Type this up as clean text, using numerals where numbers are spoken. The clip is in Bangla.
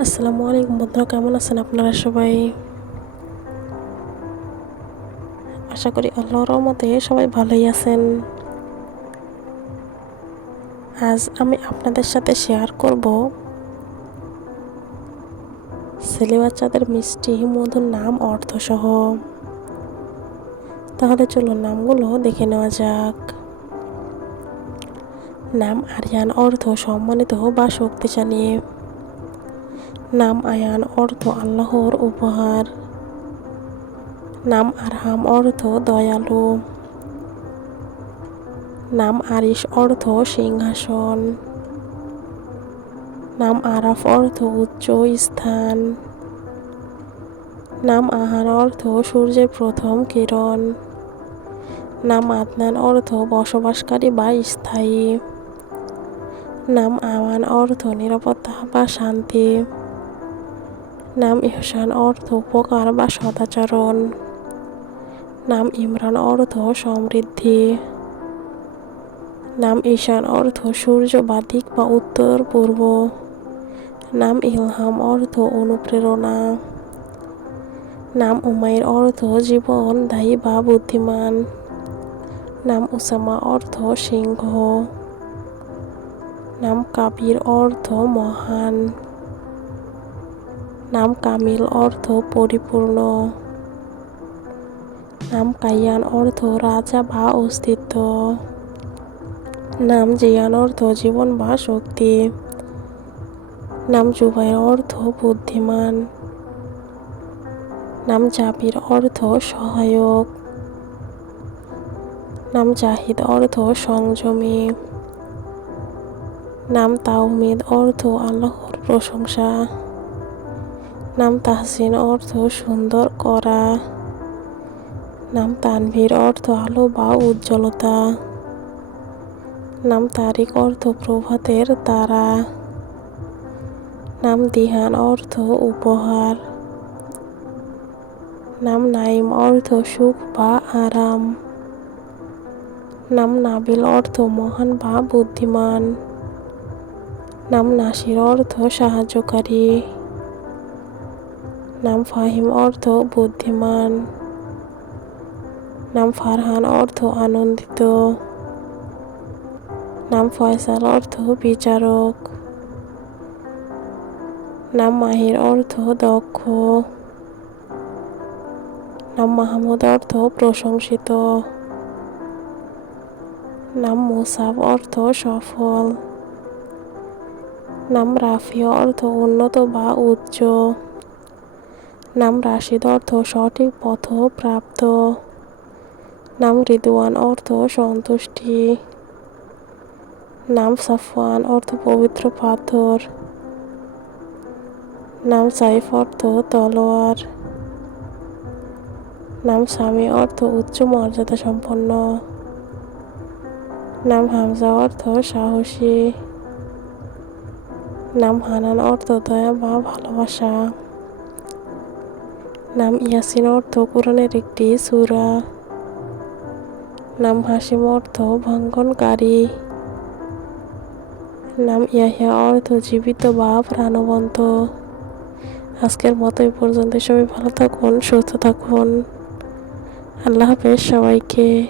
আসসালামু আলাইকুম বন্ধুরা, কেমন আছেন আপনারা সবাই? আশা করি আল্লাহর রহমতে সবাই ভালোই আছেন। আজ আমি আপনাদের সাথে শেয়ার করব ছেলে বাচ্চাদের মিষ্টি মধুর নাম অর্থসহ। তাহলে চলুন নামগুলো দেখে নেওয়া যাক। নাম আরিয়ান, অর্থ সম্মানিত বা শক্তিশালী। নাম আয়ান, অর্থ আল্লাহর উপহার। নাম আরহাম, অর্থ দয়ালু। নাম আরিশ, অর্থ সিংহাসন। নাম আরাফ, অর্থ উচ্চ স্থান। নাম আহান, অর্থ সূর্যের প্রথম কিরণ। নাম আদনান, অর্থ বসবাসকারী বা স্থায়ী। নাম আমান, অর্থ নিরাপত্তা বা শান্তি। নাম ইহসান, অর্থ উপকার বা সদাচরণ। নাম ইমরান, অর্থ সমৃদ্ধি। নাম ঈশান, অর্থ সূর্য বা দিক বা উত্তর পূর্ব। নাম ইলহাম, অর্থ অনুপ্রেরণা। নাম উমাইর, অর্থ জীবনদায়ী বা বুদ্ধিমান। নাম উসামা, অর্থ সিংহ। নাম কাবির, অর্থ মহান। নাম কামিল, অর্থ পরিপূর্ণ। নাম কাইয়ান, অর্থ রাজা বা অস্তিত্ব। নাম জিয়ান, অর্থ জীবন বা শক্তি। নাম জুবাইর, অর্থ বুদ্ধিমান। নাম জাবির, অর্থ সহায়ক। নাম জাহিদ, অর্থ সংযমী। নাম তাওমিদ, অর্থ আল্লাহর প্রশংসা। নাম তাহসিন, অর্থ সুন্দর করা। নাম তানভীর, অর্থ আলো বা উজ্জ্বলতা। নাম তারিক, অর্থ প্রভাতের তারা। নাম দিহান, অর্থ উপহার। নাম নাইম, অর্থ সুখ বা আরাম। নাম নাবিল, অর্থ মহান বা বুদ্ধিমান। নাম নাসির, অর্থ সাহায্যকারী। নাম ফাহিম, অর্থ বুদ্ধিমান। নাম ফারহান, অর্থ আনন্দিত। নাম ফয়সাল, অর্থ বিচারক। নাম মাহির, অর্থ দক্ষ। নাম মাহমুদ, অর্থ প্রশংসিত। নাম মুসাব, অর্থ সফল। নাম রাফি, অর্থ উন্নত বা উচ্চ। নাম রাশিদ, অর্থ সঠিক পথ প্রাপ্ত। নাম রিদওয়ান, অর্থ সন্তুষ্টি। নাম সাফওয়ান, অর্থ পবিত্র পাথর। নাম সাইফ, অর্থ তলোয়ার। নাম স্বামী, অর্থ উচ্চ মর্যাদা সম্পন্ন। নাম হামজা, অর্থ সাহসী। নাম হানান, অর্থ দয়া বা ভালোবাসা। নাম ইয়াসিন, অর্থ কোরআনের একটি সূরা। নাম হাসিম, অর্থ ভাঙ্গনকারী। নাম ইয়াহিয়া, অর্থ জীবিত বা প্রাণবন্ত। আজকের মতো এই পর্যন্ত। সবাই ভালো থাকুন, সুস্থ থাকুন। আল্লাহ হাফেজ সবাইকে।